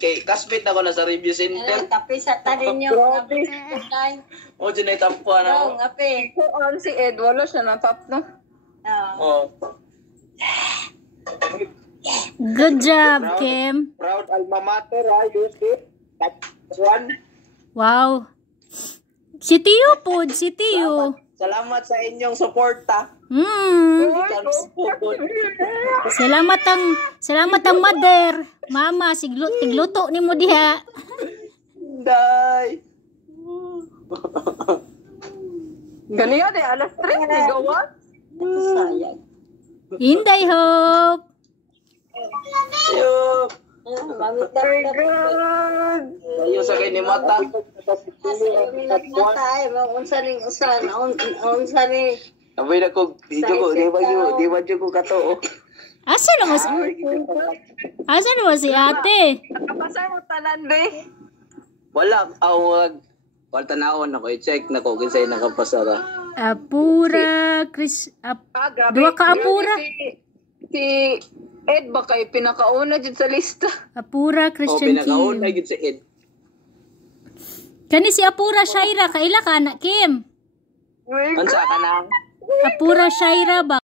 Kay kasbit ako na sa review center. Tapi sa tanin nyo. O, dyan ay tapuan ako. Ngapi. Si Ed, wala siya na top, no? Oh. Good job, Kim. Proud alma mater, ha? You see? That's one. Wow. Si Tio po, si Tio. Salamat sa inyong suporta. Salamat ang mother. Mama, tigluto ni mo diha. Day. Ganiya de, alas 3, gawa. Sayang. Inday Hope. Ayun. Very good. Ayun sa kayo ni Mata. Unsa ni Abay na ko, di ba ko kato. Asa naman si ate? Nakapasay mo tanan, be. Wala, wala tanawon ako, i-check na ko kinsay nakapasara. Apura, Chris, Grabe. dua ka apura. Si Ed baka pinakauna dyan sa lista. Apura, O, Christian pinakaon na Kim. yun si Ed. Kani si Apura Shaira, kaila ka anak Kim. Ansa ka na? Apura Shaira ba?